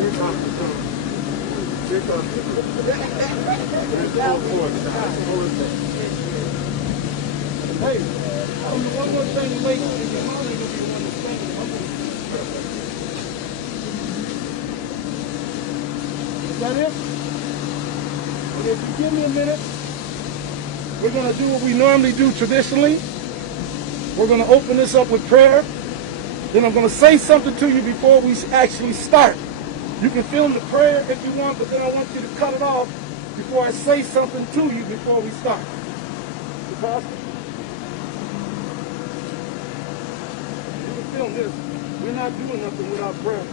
Hey, one more thing late, and your mom ain't gonna be one to stand. Is that it? And if you give me a minute, we're gonna do what we normally do traditionally. We're gonna open this up with prayer. Then I'm gonna say something to you before we actually start. You can film the prayer if you want, but then I want you to cut it off before I say something to you before we start. Because you can film this. We're not doing nothing without prayer.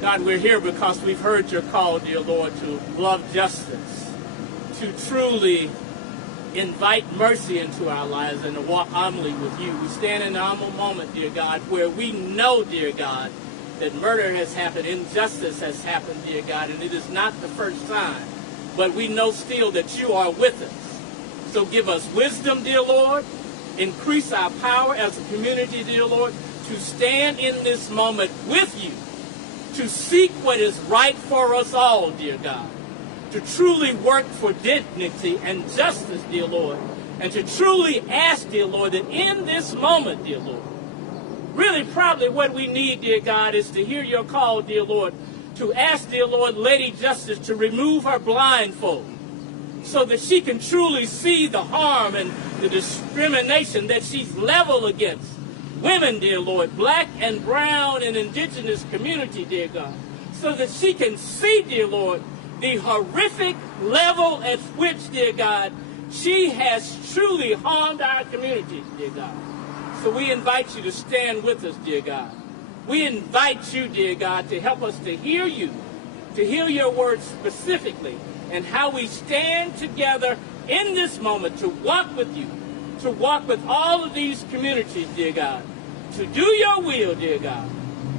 God, we're here because we've heard your call, dear Lord, to love justice, to truly invite mercy into our lives and to walk humbly with you. We stand in an humble moment, dear God, where we know, dear God, that murder has happened, injustice has happened, dear God, and it is not the first time. But we know still that you are with us. So give us wisdom, dear Lord. Increase our power as a community, dear Lord, to stand in this moment with you, to seek what is right for us all, dear God, to truly work for dignity and justice, dear Lord, and to truly ask, dear Lord, that in this moment, dear Lord, really probably what we need, dear God, is to hear your call, dear Lord, to ask, dear Lord, Lady Justice to remove her blindfold so that she can truly see the harm and the discrimination that she's leveled against women, dear Lord, black and brown and indigenous community, dear God, so that she can see, dear Lord, the horrific level at which, dear God, she has truly harmed our communities, dear God. So we invite you to stand with us, dear God. We invite you, dear God, to help us to hear you, to hear your words specifically, and how we stand together in this moment to walk with you, to walk with all of these communities, dear God, to do your will, dear God,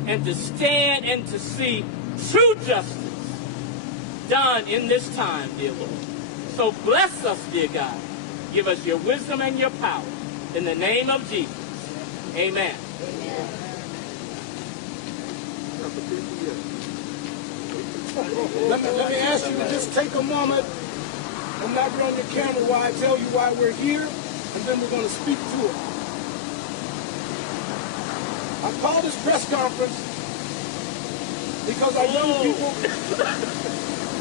and to stand and to see true justice done in this time, dear Lord. So bless us, dear God. Give us your wisdom and your power. In the name of Jesus. Amen. Let me ask you to just take a moment and not run your camera while I tell you why we're here, and then we're going to speak to it. I called this press conference because our young people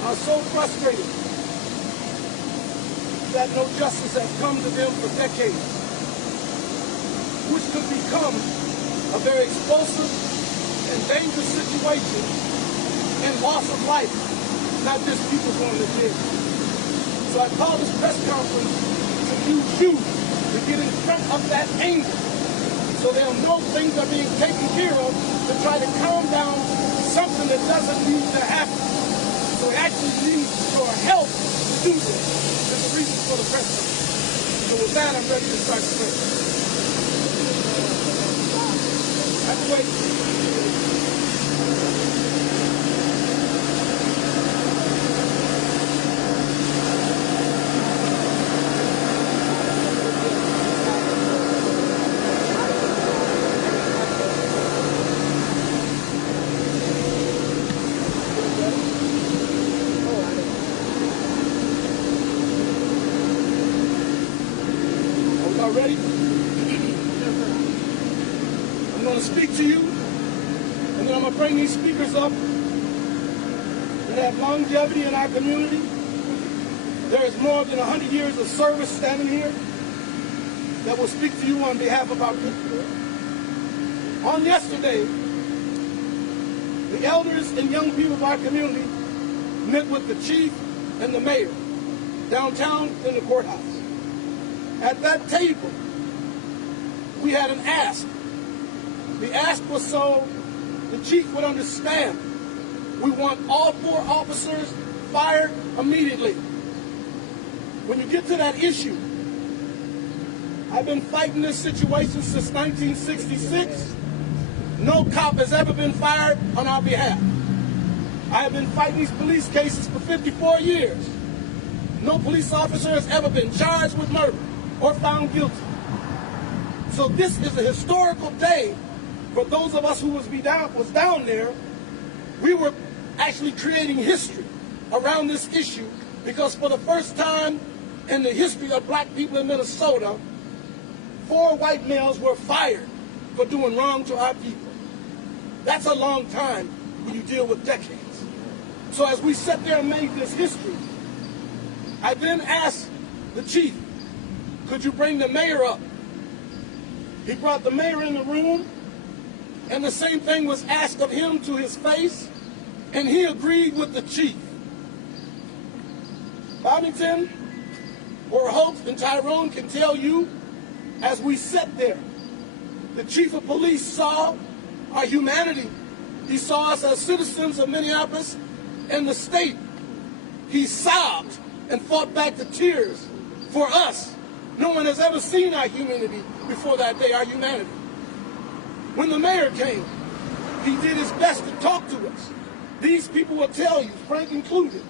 are so frustrated that no justice has come to them for decades, which could become a very explosive and dangerous situation and loss of life, not just people going to jail. So I called this press conference to use you to get in front of that anger so they'll know things are being taken care of to try to calm down something that doesn't need to happen. So it actually needs your help to do this. There's a reason for the press conference. So with that, I'm ready to start praying. I have to wait. Ready? I'm going to speak to you, and then I'm going to bring these speakers up that have longevity in our community. There is more than 100 years of service standing here that will speak to you on behalf of our people. On yesterday, the elders and young people of our community met with the chief and the mayor downtown in the courthouse. At that table, we had an ask. The ask was so the chief would understand. We want all 4 officers fired immediately. When you get to that issue, I've been fighting this situation since 1966. No cop has ever been fired on our behalf. I have been fighting these police cases for 54 years. No police officer has ever been charged with murder or found guilty. So this is a historical day for those of us who was down there, we were actually creating history around this issue, because for the first time in the history of black people in Minnesota, 4 white males were fired for doing wrong to our people. That's a long time when you deal with decades. So as we sat there and made this history, I then asked the chief, could you bring the mayor up? He brought the mayor in the room, and the same thing was asked of him to his face, and he agreed with the chief. Bobington, or Hope and Tyrone can tell you, as we sat there, the chief of police saw our humanity. He saw us as citizens of Minneapolis and the state. He sobbed and fought back the tears for us. No one has ever seen our humanity before that day, our humanity. When the mayor came, he did his best to talk to us. These people will tell you, Frank included,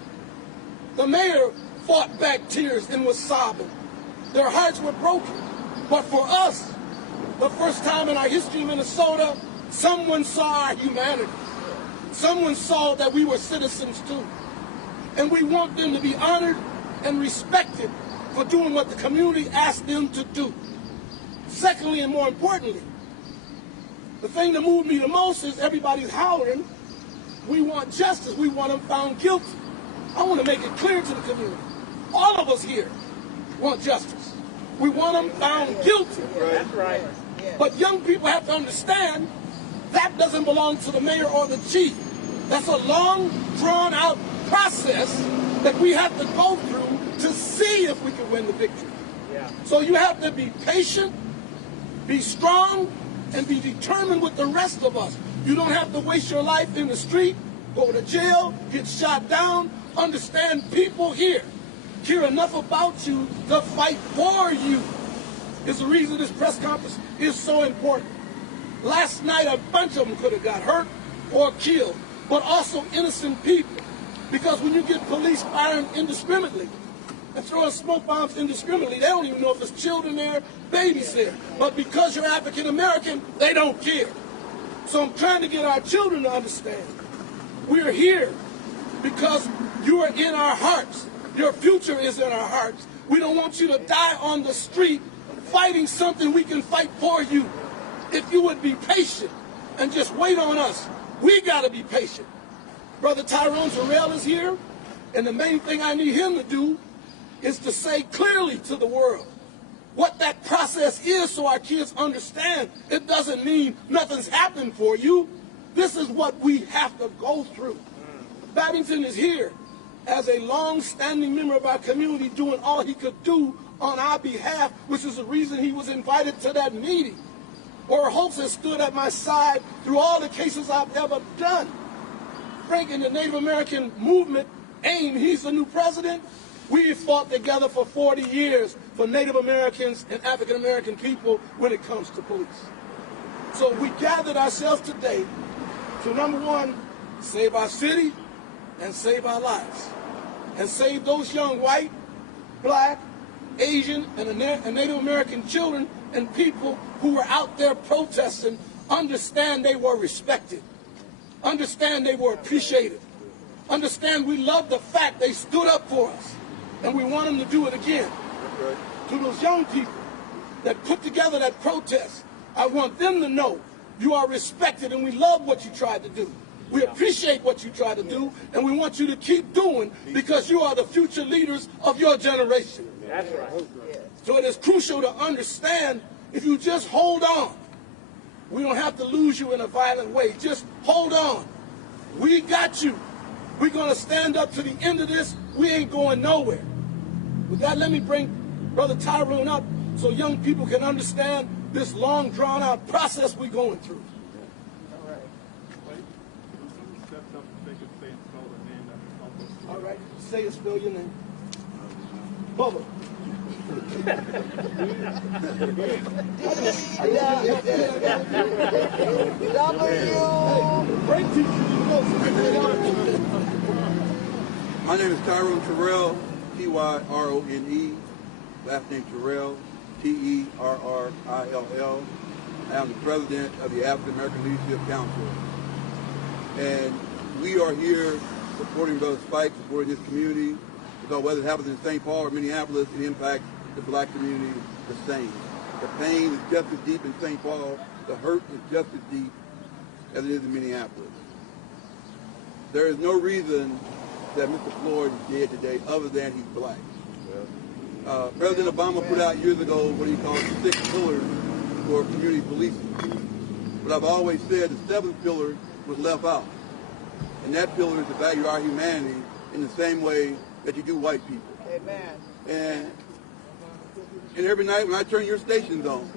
the mayor fought back tears and was sobbing. Their hearts were broken. But for us, the first time in our history in Minnesota, someone saw our humanity. Someone saw that we were citizens too. And we want them to be honored and respected for doing what the community asked them to do. Secondly, and more importantly, the thing that moved me the most is everybody's hollering, we want justice, we want them found guilty. I want to make it clear to the community. All of us here want justice. We want them found guilty. That's right. But young people have to understand that doesn't belong to the mayor or the chief. That's a long, drawn-out process that we have to go through to see if we can win the victory. Yeah. So you have to be patient, be strong, and be determined with the rest of us. You don't have to waste your life in the street, go to jail, get shot down. Understand people here care enough about you to fight for you. Is the reason this press conference is so important. Last night, a bunch of them could have got hurt or killed, but also innocent people. Because when you get police firing indiscriminately and throwing smoke bombs indiscriminately, they don't even know if there's children there, babies there. But because you're African American, they don't care. So I'm trying to get our children to understand. We're here because you are in our hearts. Your future is in our hearts. We don't want you to die on the street fighting something we can fight for you. If you would be patient and just wait on us, we got to be patient. Brother Tyrone Terrell is here, and the main thing I need him to do is to say clearly to the world what that process is so our kids understand it doesn't mean nothing's happened for you. This is what we have to go through. Babington is here as a long-standing member of our community doing all he could do on our behalf, which is the reason he was invited to that meeting. Or Holtz has stood at my side through all the cases I've ever done. Frank, in the Native American movement, AIM, he's the new president. We fought together for 40 years for Native Americans and African American people when it comes to police. So we gathered ourselves today to, number one, save our city and save our lives. And save those young white, black, Asian, and Native American children and people who were out there protesting. Understand they were respected. Understand they were appreciated. Understand we love the fact they stood up for us. And we want them to do it again. To those young people that put together that protest, I want them to know you are respected and we love what you tried to do. We appreciate what you tried to do, and we want you to keep doing because you are the future leaders of your generation. That's right. So it is crucial to understand if you just hold on, we don't have to lose you in a violent way. Just hold on. We got you. We're going to stand up to the end of this. We ain't going nowhere. With that, let me bring Brother Tyrone up so young people can understand this long, drawn-out process we're going through. All right, say it, spell your name. Bubba. My name is Tyrone Terrell, T-Y-R-O-N-E, last name Terrell, T-E-R-R-I-L-L. I am the president of the African American Leadership Council. And we are here supporting Brother Spike, supporting this community, because whether it happens in St. Paul or Minneapolis, it impacts the black community the same. The pain is just as deep in St. Paul. The hurt is just as deep as it is in Minneapolis. There is no reason that Mr. Floyd is dead today other than he's black. President Obama put out years ago what he called the 6 pillars for community policing. But I've always said the 7th pillar was left out. And that pillar is to value our humanity in the same way that you do white people. Amen. And every night when I turn your stations on,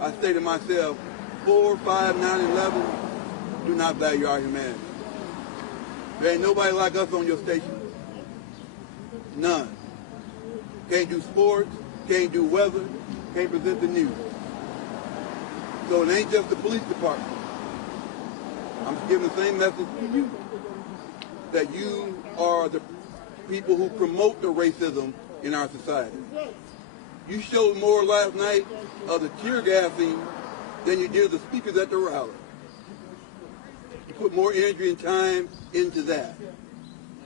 I say to myself, 4, 5, 9, 11 do not value our humanity. There ain't nobody like us on your station. None. Can't do sports, can't do weather, can't present the news. So it ain't just the police department. I'm giving the same message to you, that you are the people who promote the racism in our society. You showed more last night of the tear gassing than you did the speakers at the rally. You put more energy and time into that.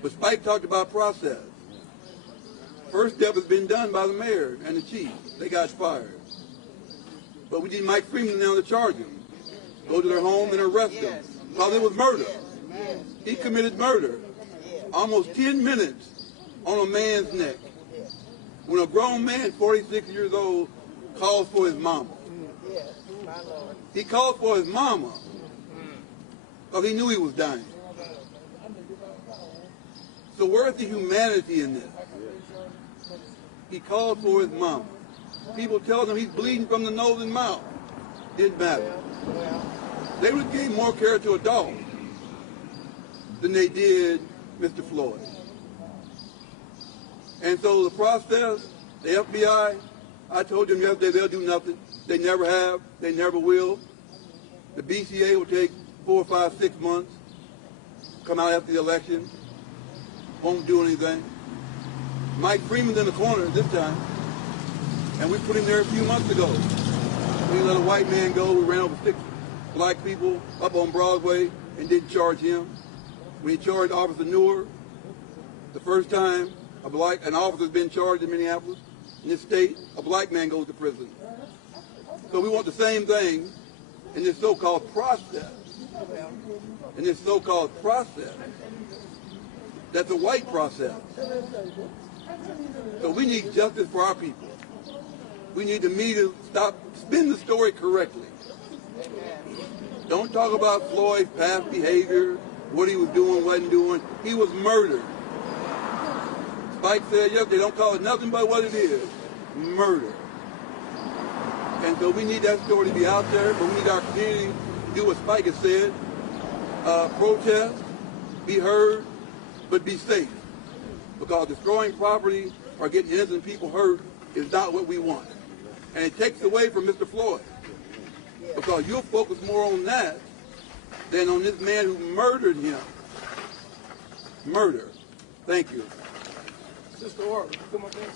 But Spike talked about process. First step has been done by the mayor and the chief. They got fired. But we need Mike Freeman now to charge them. Go to their home and arrest them. Because it was murder. He committed murder. Almost 10 minutes on a man's neck. When a grown man, 46 years old, calls for his mama. He called for his mama because he knew he was dying. So where's the humanity in this? He called for his mama. People tell him he's bleeding from the nose and mouth. Didn't matter. They would give more care to a dog than they did Mr. Floyd. And so the process, the FBI, I told them yesterday they'll do nothing. They never have. They never will. The BCA will take 4, 5, 6 months, come out after the election, won't do anything. Mike Freeman's in the corner this time, and we put him there a few months ago. We let a white man go. We ran over 6 black people up on Broadway and didn't charge him. We charged Officer Newer the first time an officer's been charged in Minneapolis. In this state, a black man goes to prison. So we want the same thing in this so-called process. In this so-called process, that's a white process. So we need justice for our people. We need the media to stop, spin the story correctly. Don't talk about Floyd's past behavior, what he was doing, wasn't doing. He was murdered. Spike said yesterday, don't call it nothing but what it is, murder. And so we need that story to be out there, but we need our community to do what Spike has said, protest, be heard, but be safe. Because destroying property or getting innocent people hurt is not what we want. And it takes away from Mr. Floyd. Because you'll focus more on that than on this man who murdered him. Murder. Thank you. Sister Aura, come up there.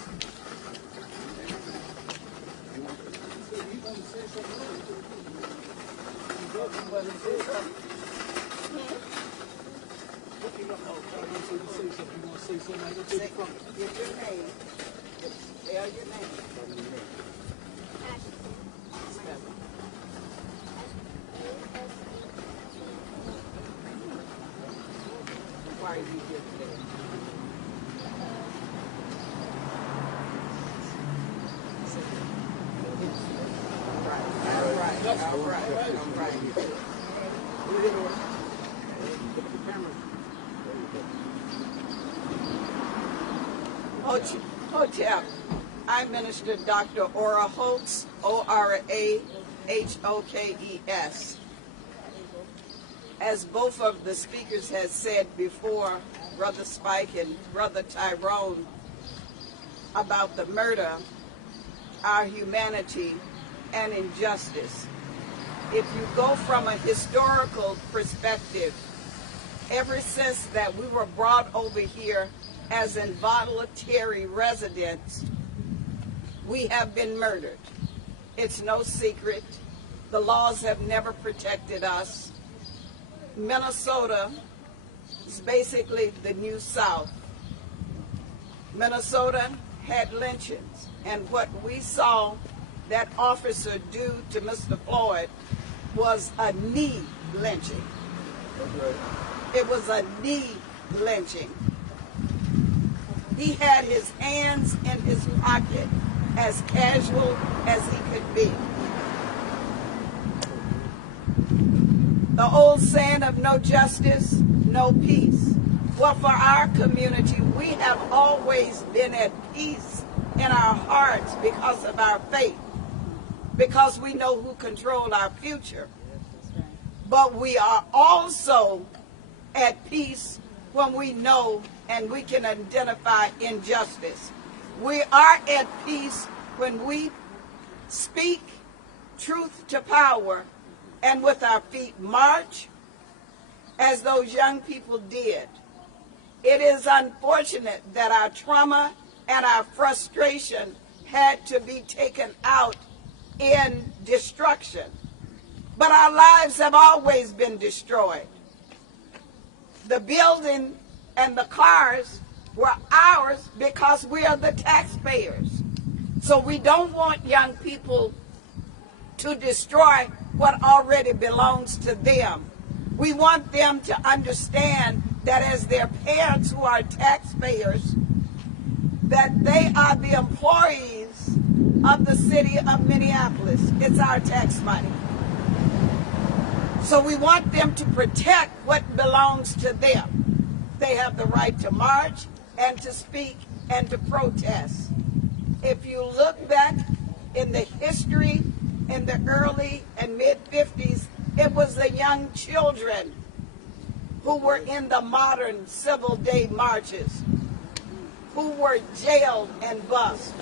Why are you here today? All right. Hotep. I Minister Dr. Aura Holtz, O-R-A-H-O-K-E-S. As both of the speakers had said before, Brother Spike and Brother Tyrone, about the murder, our humanity, and injustice. If you go from a historical perspective, ever since that we were brought over here as involuntary residents, we have been murdered. It's no secret. The laws have never protected us. Minnesota is basically the New South. Minnesota had lynchings, and what we saw that officer do to Mr. Floyd was a knee lynching. Okay. It was a knee lynching. He had his hands in his pocket, as casual as he could be. The old saying of no justice, no peace. Well, for our community, we have always been at peace in our hearts because of our faith, because we know who controls our future. But we are also at peace when we know and we can identify injustice. We are at peace when we speak truth to power and with our feet march as those young people did. It is unfortunate that our trauma and our frustration had to be taken out in destruction. But our lives have always been destroyed. The building and the cars were ours because we are the taxpayers. So we don't want young people to destroy what already belongs to them. We want them to understand that as their parents who are taxpayers, that they are the employees of the city of Minneapolis. It's our tax money. So we want them to protect what belongs to them. They have the right to march and to speak and to protest. If you look back in the history in the early and mid-50s, it was the young children who were in the modern civil day marches, who were jailed and bused.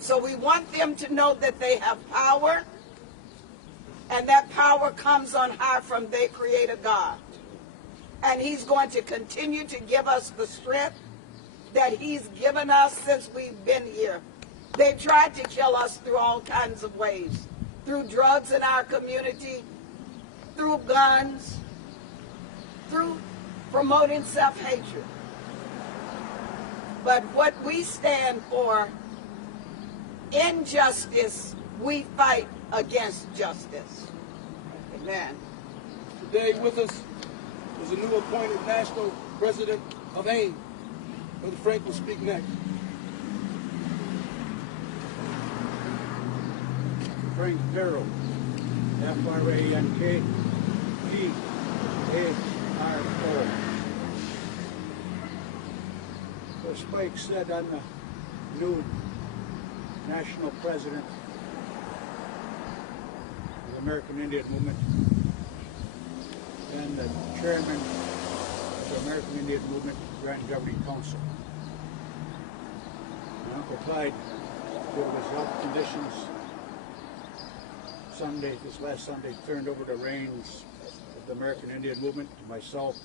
So we want them to know that they have power, and that power comes on high from their Creator God. And He's going to continue to give us the strength that He's given us since we've been here. They've tried to kill us through all kinds of ways, through drugs in our community, through guns, through promoting self-hatred. But what we stand for, injustice, we fight against justice. Amen. Today with us is a new appointed national president of AIM. Brother Frank will speak next. Frank Farrell, F-R-A-N-K-P-A-R-O. So Spike said I'm the new national president of the American Indian Movement and the chairman of the American Indian Movement Grand Governing Council. My Uncle Clyde, due to his health conditions, this last Sunday, turned over the reins of the American Indian Movement to myself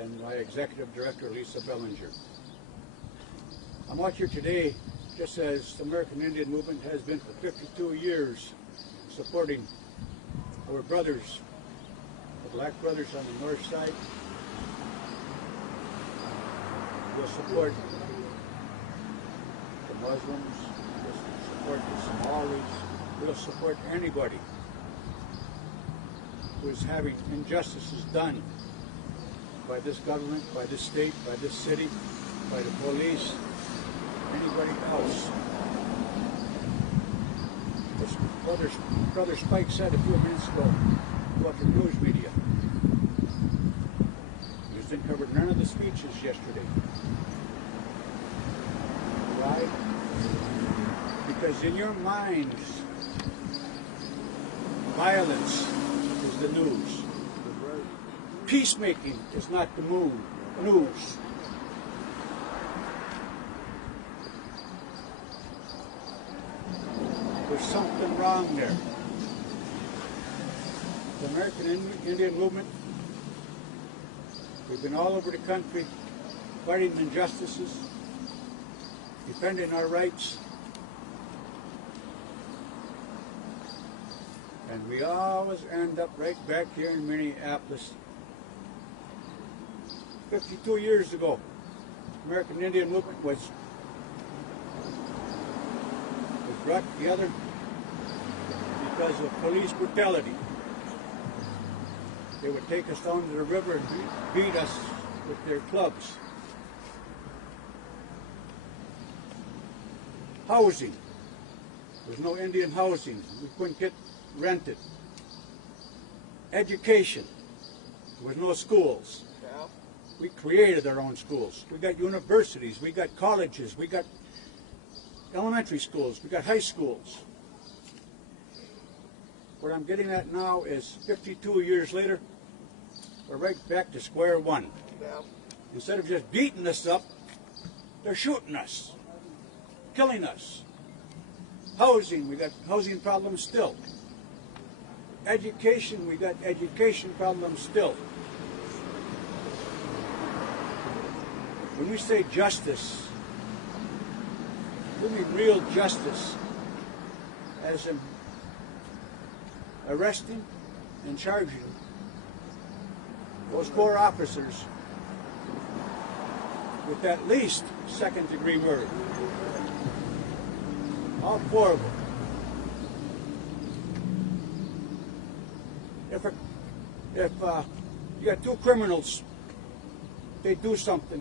and my executive director, Lisa Bellinger. I'm out here today just as the American Indian Movement has been for 52 years supporting our brothers, the black brothers on the north side. We'll support the Muslims, we'll support the Somalis, we'll support anybody who is having injustices done by this government, by this state, by this city, by the police, anybody else. As Brother Spike said a few minutes ago about the news media. You didn't cover none of the speeches yesterday. Why? Because in your minds, violence is the news. Peacemaking is not the news. There's something wrong there. The American Indian Movement, we've been all over the country fighting injustices, defending our rights. And we always end up right back here in Minneapolis. 52 years ago, the American Indian movement was brought together because of police brutality. They would take us down to the river and beat us with their clubs. Housing. There was no Indian housing. We couldn't get rented. Education. There was no schools. We created our own schools. We got universities, we got colleges, we got elementary schools, we got high schools. What I'm getting at now is 52 years later, we're right back to square one. Instead of just beating us up, they're shooting us, killing us. Housing, we got housing problems still. Education, we got education problems still. When we say justice, we mean real justice, as in arresting and charging those 4 officers with at least second-degree murder. All 4 of them. If you got 2 criminals, they do something,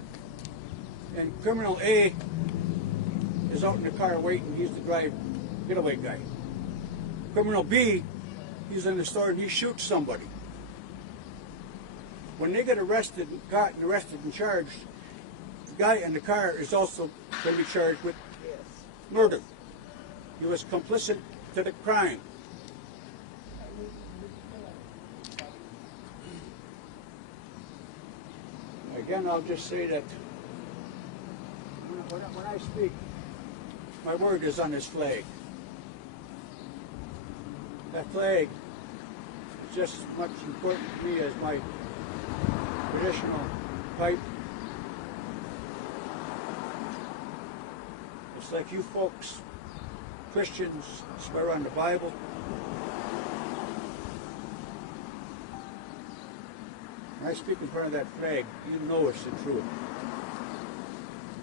and criminal A is out in the car waiting, he's the getaway guy. Criminal B, he's in the store and he shoots somebody. When they get arrested, gotten arrested and charged, the guy in the car is also going to be charged with murder. He was complicit to the crime. Again, I'll just say that when I speak, my word is on this flag. That flag is just as much important to me as my traditional pipe. It's like you folks, Christians, swear on the Bible. When I speak in front of that flag, you know it's the truth.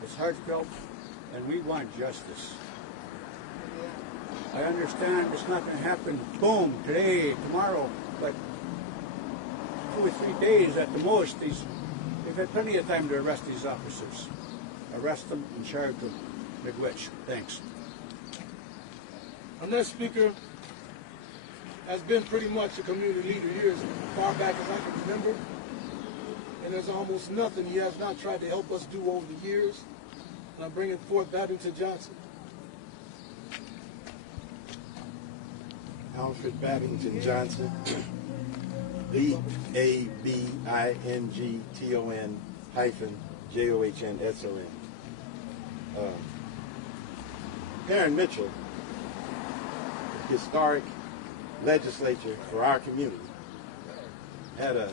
It's heartfelt, and we want justice. I understand it's not going to happen, boom, today, tomorrow, but 2 or 3 days at the most. They've had plenty of time to arrest these officers. Arrest them and charge them. Miigwech. Thanks. Our next speaker has been pretty much a community leader here as far back as I can remember. And there's almost nothing he has not tried to help us do over the years. And I'm bringing forth Babington Johnson. Alfred Babington Johnson, BABINGTON-JOHNSON. Darren Mitchell, historic legislature for our community, had a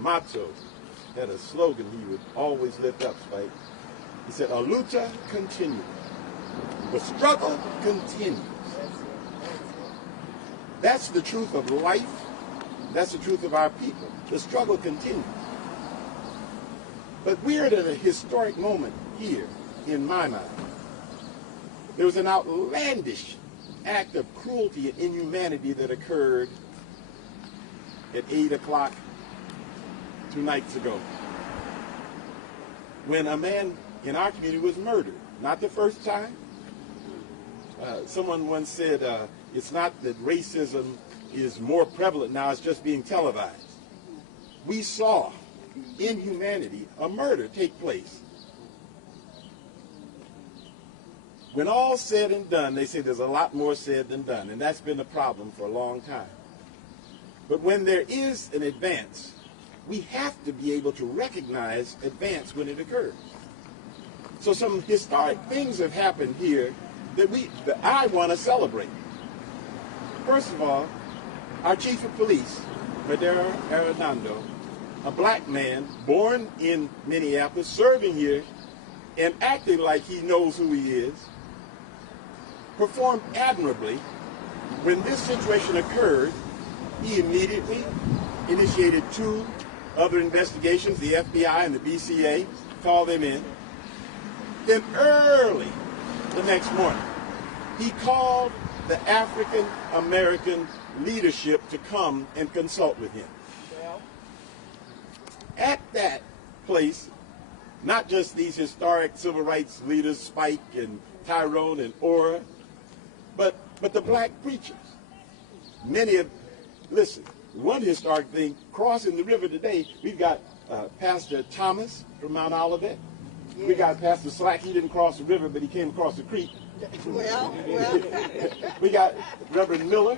motto, had a slogan he would always lift up, Spike. He said, "A lucha continues. The struggle continues." That's the truth of life. That's the truth of our people. The struggle continues. But we're at a historic moment here, in my mind. There was an outlandish act of cruelty and inhumanity that occurred at 8 o'clock 2 nights ago, when a man in our community was murdered. Not the first time. Someone once said, it's not that racism is more prevalent now, it's just being televised. We saw, in humanity, a murder take place. When all's said and done, they say there's a lot more said than done, and that's been a problem for a long time. But when there is an advance, we have to be able to recognize advance when it occurs. So some historic things have happened here that I want to celebrate. First of all, our chief of police, Madera Arredondo, a black man born in Minneapolis, serving here and acting like he knows who he is, performed admirably when this situation occurred, he immediately initiated 2 other investigations, the FBI and the BCA, called them in. Then early the next morning, he called the African American leadership to come and consult with him. At that place, not just these historic civil rights leaders, Spike and Tyrone and Ora, but the black preachers. Many of, listen, one historic thing, crossing the river today, we've got Pastor Thomas from Mount Olivet. We got Pastor Slack. He didn't cross the river, but he came across the creek. Well. We got Reverend Miller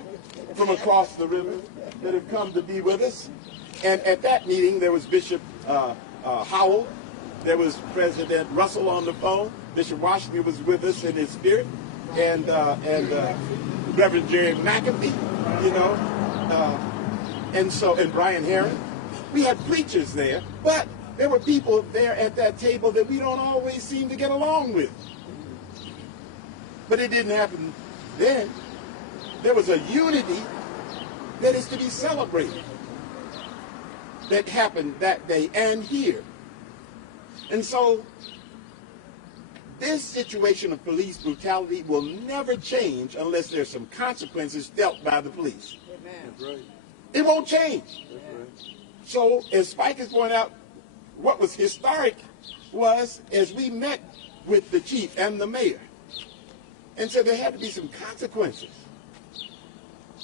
from across the river that have come to be with us. And at that meeting, there was Bishop Howell. There was President Russell on the phone. Bishop Washington was with us in his spirit. And Reverend Jerry McAfee, you know. And Brian Herron. We had preachers there, but there were people there at that table that we don't always seem to get along with. But it didn't happen then. There was a unity that is to be celebrated that happened that day and here. And so this situation of police brutality will never change unless there's some consequences dealt by the police. Amen. That's right. It won't change. That's right. So as Spike has pointed out, what was historic was as we met with the chief and the mayor and said there had to be some consequences.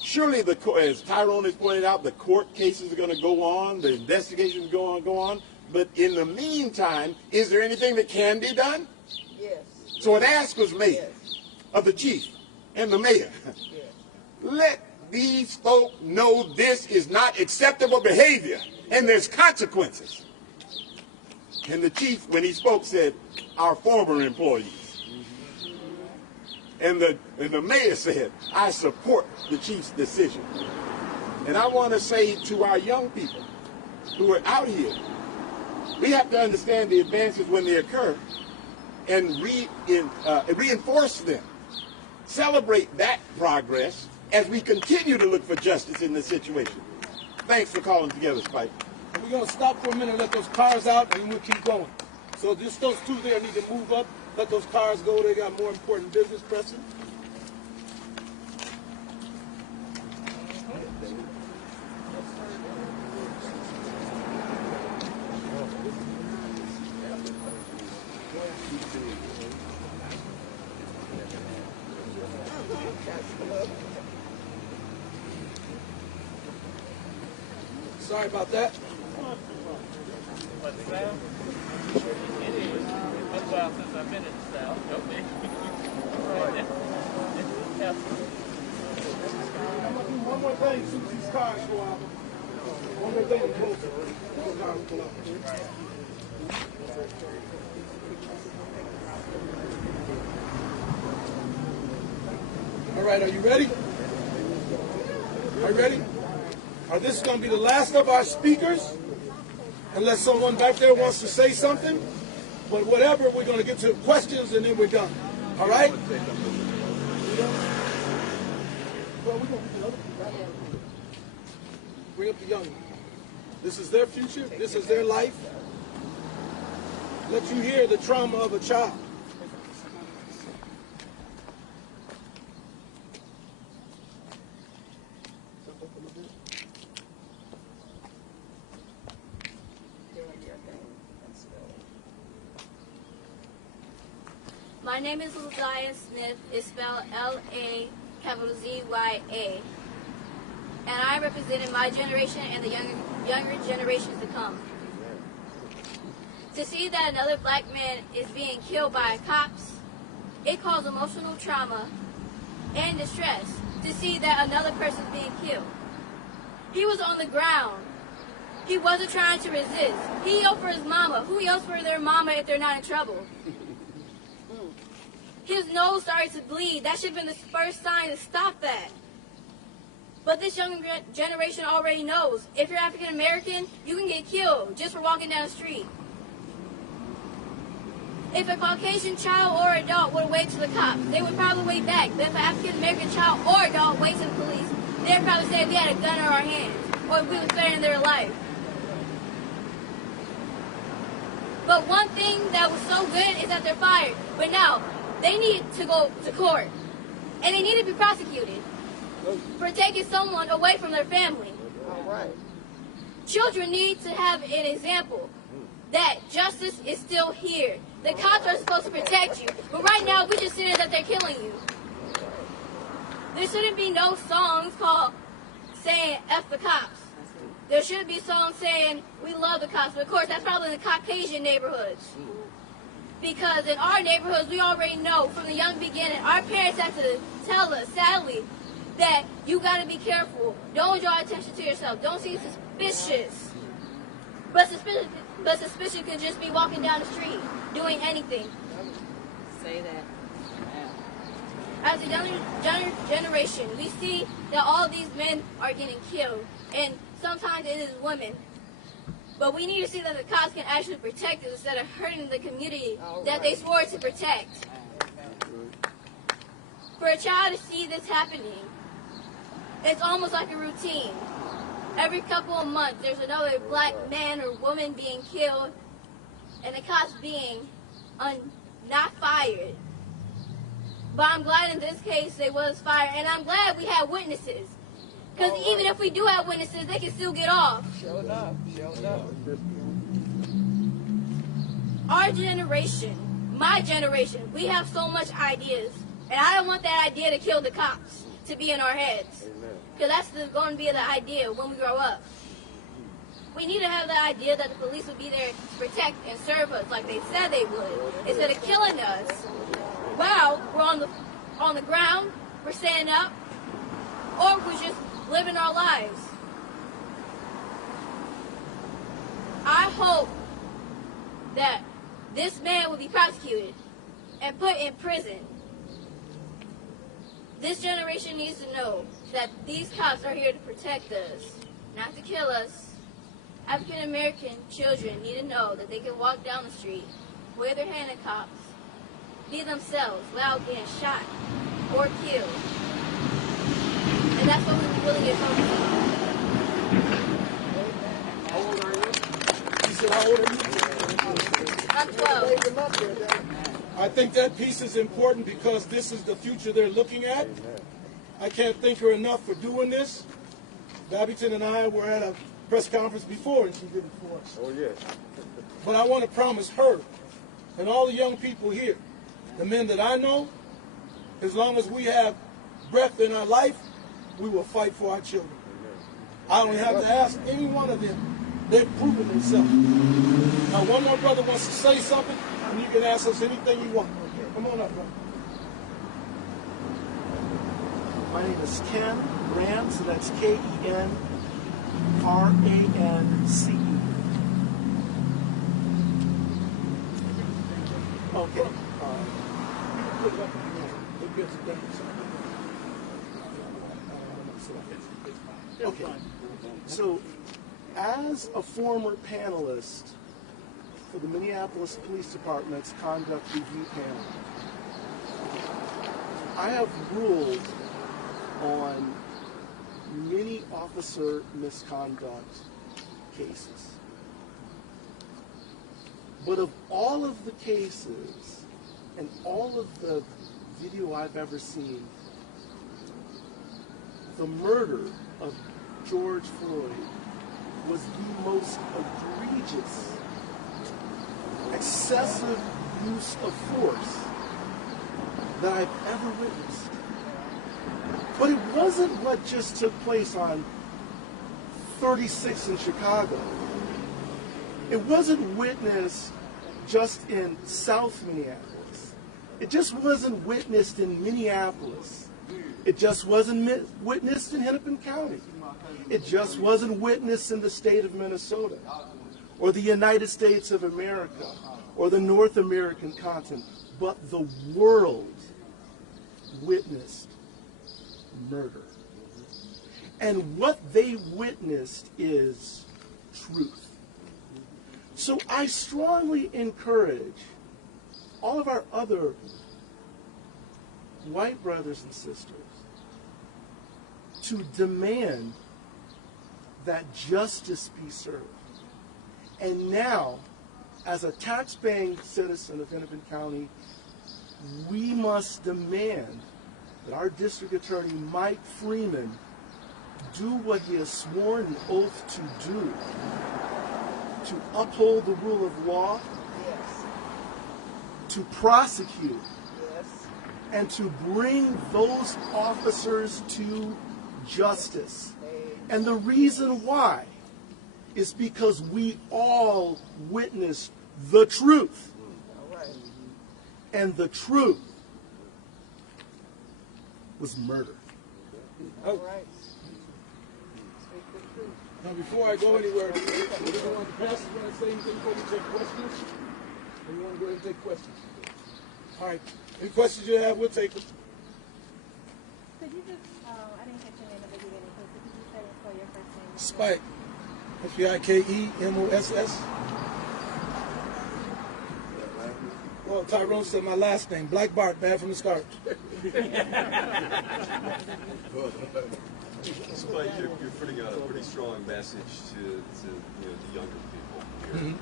Surely, as Tyrone has pointed out, the court cases are going to go on, the investigations go on. But in the meantime, is there anything that can be done? Yes. So an ask was made of the chief and the mayor. Yes. Let these folk know this is not acceptable behavior and there's consequences. And the chief, when he spoke, said, our former employees. And the mayor said, I support the chief's decision. And I want to say to our young people who are out here, we have to understand the advances when they occur and reinforce them. Celebrate that progress as we continue to look for justice in this situation. Thanks for calling together, Spike. We're going to stop for a minute and let those cars out, and we'll keep going. So just those 2 there need to move up. Let those cars go. They got more important business pressing. Sorry about that. One more thing, as soon as these cars go out. One more thing, those cars pull up. All right, are you ready? Are you ready? This is going to be the last of our speakers, unless someone back there wants to say something. But whatever, we're going to get to questions and then we're done. All right? Bring up the young ones. This is their future. This is their life. Let you hear the trauma of a child. My name is Luzaya Smith. It's spelled L-A-Z-Y-A. And I represented my generation and the younger generations to come. To see that another black man is being killed by cops, it caused emotional trauma and distress to see that another person is being killed. He was on the ground. He wasn't trying to resist. He yelled for his mama. Who yells for their mama if they're not in trouble? His nose started to bleed. That should have been the first sign to stop that. But this young generation already knows. If you're African American, you can get killed just for walking down the street. If a Caucasian child or adult would wave to the cops, they would probably wave back. But if an African-American child or adult waves to the police, they would probably say if we had a gun in our hands or if we were threatening their life. But one thing that was so good is that they're fired. But now, they need to go to court. And they need to be prosecuted for taking someone away from their family. All right. Children need to have an example that justice is still here. The cops are supposed to protect you. But right now, we're just seeing that they're killing you. There shouldn't be no songs called saying F the cops. There should be songs saying we love the cops. But of course, that's probably in the Caucasian neighborhoods. Because in our neighborhoods, we already know from the young beginning, our parents have to tell us, sadly, that you got to be careful. Don't draw attention to yourself. Don't see suspicious. But suspicion can just be walking down the street, doing anything. Say that. As a younger generation, we see that all these men are getting killed, and sometimes it is women. But we need to see that the cops can actually protect us instead of hurting the community that they swore to protect. For a child to see this happening, it's almost like a routine. Every couple of months, there's another black man or woman being killed, and the cops being not fired. But I'm glad in this case they was fired, and I'm glad we had witnesses. Because even if we do have witnesses, they can still get off. Show enough. Show enough. Our generation, my generation, we have so much ideas. And I don't want that idea to kill the cops, to be in our heads. Because that's going to be the idea when we grow up. We need to have the idea that the police would be there to protect and serve us like they said they would, instead of killing us. While we're on the ground, we're standing up, or we're just living our lives. I hope that this man will be prosecuted and put in prison. This generation needs to know that these cops are here to protect us, not to kill us. African American children need to know that they can walk down the street, wave their hand at cops, be themselves without getting shot or killed. And that's what we really get focused on. How old are you? You said how old are you? I'm 12. I think that piece is important because this is the future they're looking at. I can't thank her enough for doing this. Babington and I were at a press conference before and she did it for us. Oh, yes. But I want to promise her and all the young people here, the men that I know, as long as we have breath in our life, we will fight for our children. I don't have to ask any one of them. They've proven themselves. Now, one more brother wants to say something, and you can ask us anything you want. Come on up, brother. My name is Ken Rand, so that's Kenrance. Okay. Okay. So, as a former panelist for the Minneapolis Police Department's Conduct Review Panel, I have ruled on many officer misconduct cases. But of all of the cases and all of the video I've ever seen, the murder of George Floyd was the most egregious, excessive use of force that I've ever witnessed. But it wasn't what just took place on 36 in Chicago. It wasn't witnessed just in South Minneapolis. It just wasn't witnessed in Minneapolis. It just wasn't witnessed in Hennepin County. It just wasn't witnessed in the state of Minnesota or the United States of America or the North American continent. But the world witnessed murder. And what they witnessed is truth. So I strongly encourage all of our other white brothers and sisters to demand that justice be served. And now, as a tax-paying citizen of Hennepin County, we must demand that our district attorney, Mike Freeman, do what he has sworn an oath to do, to uphold the rule of law, to prosecute, and to bring those officers to justice. And the reason why is because we all witnessed the truth. And the truth was murder. Oh. Now, before I go anywhere, does anyone want to pass? Want to say anything before we take questions? Or you want to go ahead and take questions? All right. Any questions you have, we'll take them. Could you just, I didn't catch your name at the beginning, so could you just say spell your first name? Spike. S-P-I-K-E-M-O-S-S. Well, Tyrone said my last name. Black Bart, bad from the start. Spike, you're putting out a pretty strong message to the younger people here.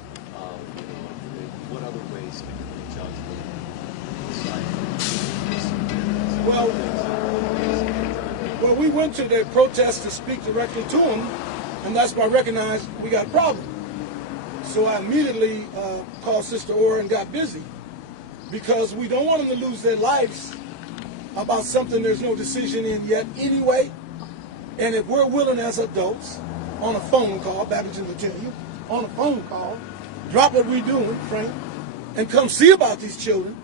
What other ways can you reach out to them? Well, we went to the protest to speak directly to them, and that's why I recognized we got a problem. So I immediately called Sister Ora and got busy, because we don't want them to lose their lives about something there's no decision in yet anyway. And if we're willing as adults, on a phone call, Baptist will tell you, on a phone call, drop what we're doing, Frank, and come see about these children,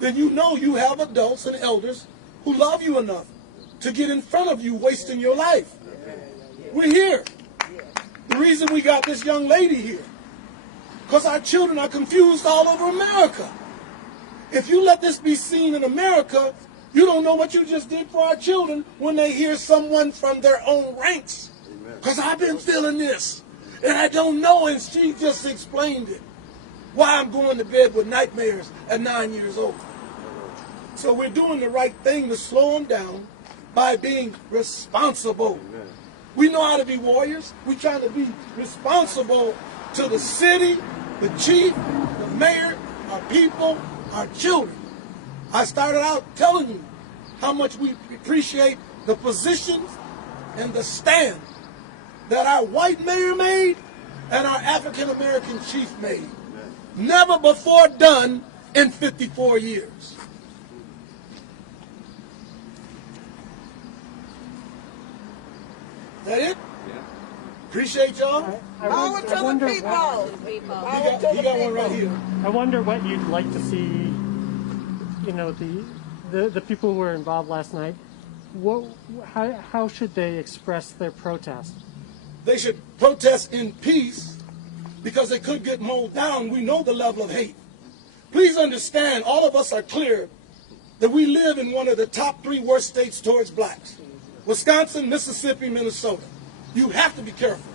then you know you have adults and elders who love you enough to get in front of you wasting your life. We're here. The reason we got this young lady here, because our children are confused all over America. If you let this be seen in America, you don't know what you just did for our children when they hear someone from their own ranks. Because I've been feeling this, and I don't know, and she just explained it. Why I'm going to bed with nightmares at 9 years old. So we're doing the right thing to slow them down by being responsible. We know how to be warriors. We're trying to be responsible to the city, the chief, the mayor, our people, our children. I started out telling you how much we appreciate the positions and the stand that our white mayor made and our African-American chief made. Never before done in 54 years. Is that it? Yeah. Appreciate y'all. Power to the people. He got one right here. I wonder what you'd like to see, the people who were involved last night, how should they express their protest? They should protest in peace because they could get mowed down. We know the level of hate. Please understand, all of us are clear that we live in one of the top 3 worst states towards blacks. Wisconsin, Mississippi, Minnesota. You have to be careful.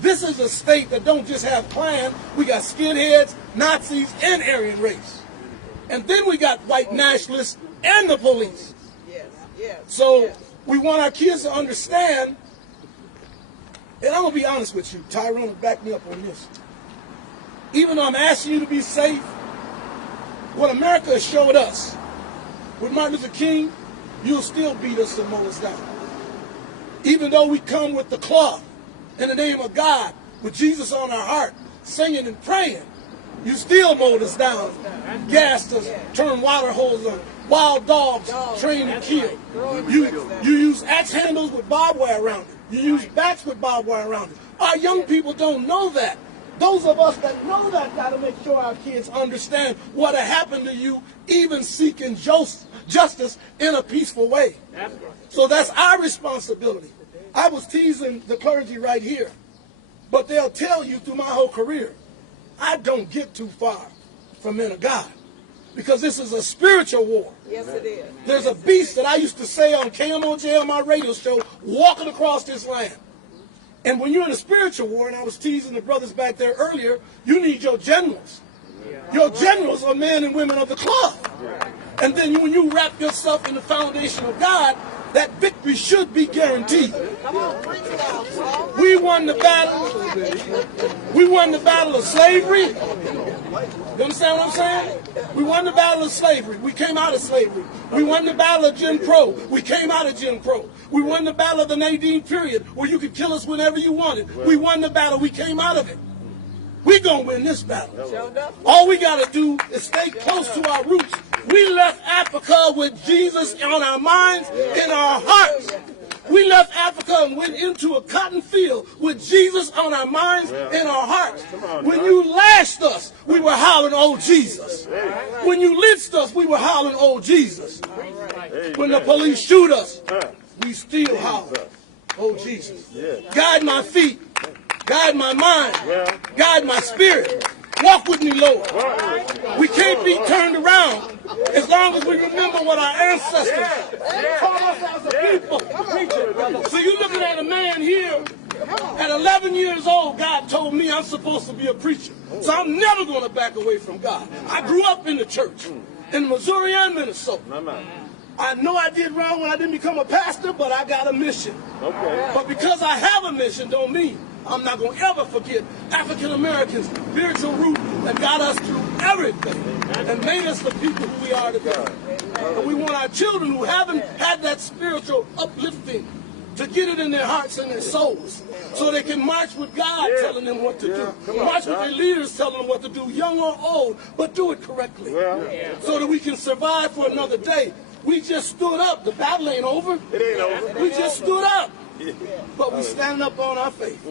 This is a state that don't just have Klan. We got skinheads, Nazis, and Aryan race. And then we got white nationalists and the police. So we want our kids to understand, and I'm going to be honest with you, Tyrone will back me up on this. Even though I'm asking you to be safe, what America has showed us, with Martin Luther King, you'll still beat us and mow us down. Even though we come with the cloth in the name of God, with Jesus on our heart, singing and praying, you still mowed us down, gassed us, turned water holes on, wild dogs trained to kill. You use axe handles with barbed wire around it. You use bats with barbed wire around it. Our young people don't know that. Those of us that know that got to make sure our kids understand what happened to you, even seeking justice in a peaceful way. So that's our responsibility. I was teasing the clergy right here, but they'll tell you through my whole career, I don't get too far from men of God, because this is a spiritual war. Yes, it is. There's a beast that I used to say on KMOJ, my radio show, walking across this land. And when you're in a spiritual war, and I was teasing the brothers back there earlier, you need your generals. Your generals are men and women of the cloth. And then when you wrap yourself in the foundation of God, that victory should be guaranteed. We won the battle. We won the battle of slavery. You understand what I'm saying? We won the battle of slavery. We came out of slavery. We won the battle of Jim Crow. We came out of Jim Crow. We won the battle of the Nadine period, where you could kill us whenever you wanted. We won the battle. We came out of it. We're going to win this battle. All we got to do is stay close to our roots. We left Africa with Jesus on our minds, in our hearts. We left Africa and went into a cotton field with Jesus on our minds, in our hearts. When you lashed us, we were howling, "Oh, Jesus." When you lynched us, we were howling, "Oh, Jesus." When the police shoot us, we still howl, "Oh, Jesus." Guide my feet. Guide my mind. Guide my spirit. Walk with me, Lord. We can't be turned around as long as we remember what our ancestors taught us as a people. So you're looking at a man here, at 11 years old, God told me I'm supposed to be a preacher. So I'm never going to back away from God. I grew up in the church, in Missouri and Minnesota. I know I did wrong when I didn't become a pastor, but I got a mission. But because I have a mission don't mean I'm not going to ever forget African Americans' spiritual root that got us through everything and made us the people who we are today. And we want our children who haven't had that spiritual uplifting to get it in their hearts and their souls so they can march with God telling them what to do. March with their leaders telling them what to do, young or old, but do it correctly so that we can survive for another day. We just stood up. The battle ain't over. It ain't over. We just stood up. But we stand up on our faith.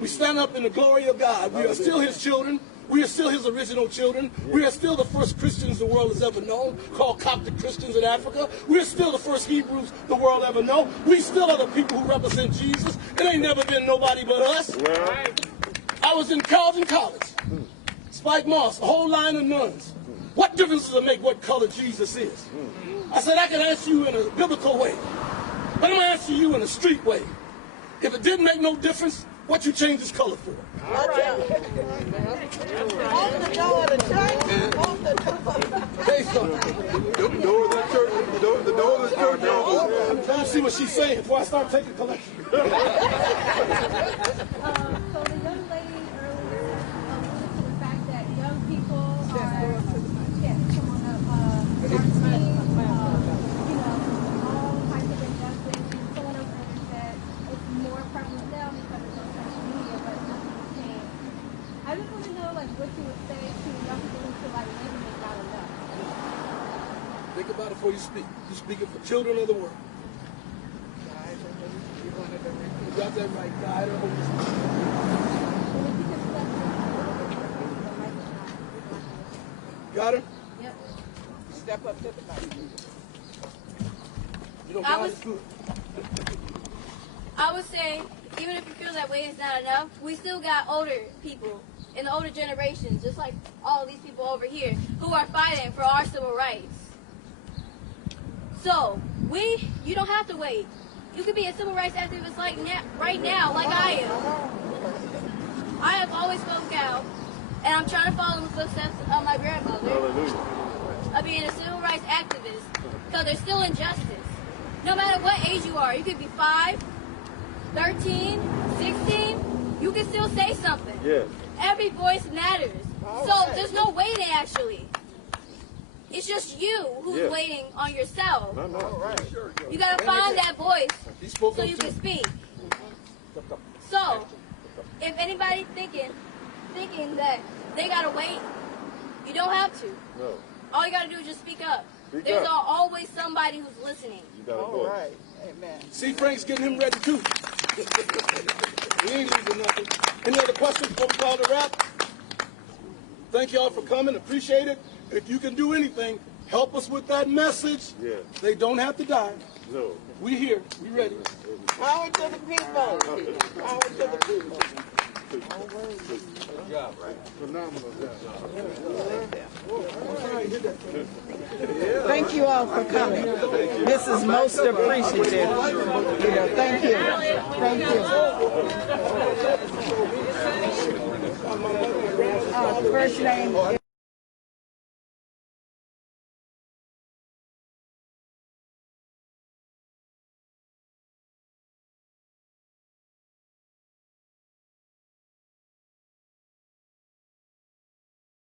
We stand up in the glory of God. We are still his children. We are still his original children. We are still the first Christians the world has ever known, called Coptic Christians in Africa. We are still the first Hebrews the world ever known. We still are the people who represent Jesus. It ain't never been nobody but us. I was in Carleton College. Spike Moss, a whole line of nuns. What difference does it make what color Jesus is? I said, I can answer you in a biblical way. But I'm going to answer you in a street way. If it didn't make no difference, what you change his color for? Open the door of the church. Open the door. Say something. The door of the church. The door of the church. I'm trying to see what she's saying before I start taking collection. So the young lady earlier alluded to the fact that young people are, come on up, are seeing, all types of injustice. And someone else earlier said it's more prevalent now because it's on social media, but nothing has changed. I just want to know, what you would say to young people who feel like living is not enough. Think about it before you speak. You're speaking for children of the world. You got that right, guide or Holy Spirit. Got her? Yep. Step up to the mic. You know, God is good. I would say, even if you feel that way is not enough, we still got older people in the older generations, just like all these people over here, who are fighting for our civil rights. So, you don't have to wait. You could be a civil rights activist right now, like I am. I have always spoke out, and I'm trying to follow in the footsteps of my grandmother of being a civil rights activist, because there's still injustice. No matter what age you are, you could be 5, 13, 16, you can still say something. Yeah. Every voice matters. So there's no waiting, actually. It's just you who's waiting on yourself. You gotta find that voice so you can speak. So, if anybody's thinking that they gotta wait, you don't have to. No. All you gotta do is just speak up. There's always somebody who's listening. You got a voice. Amen. See, Frank's getting him ready too. We ain't leaving nothing. Any other questions before we call the wrap? Thank y'all for coming. Appreciate it. If you can do anything, help us with that message. Yeah. They don't have to die. No. We here. We ready. Power to the people. Power to the people. Good job, right? Phenomenal job. Thank you all for coming. This is most appreciative. Thank you. Thank you. First name.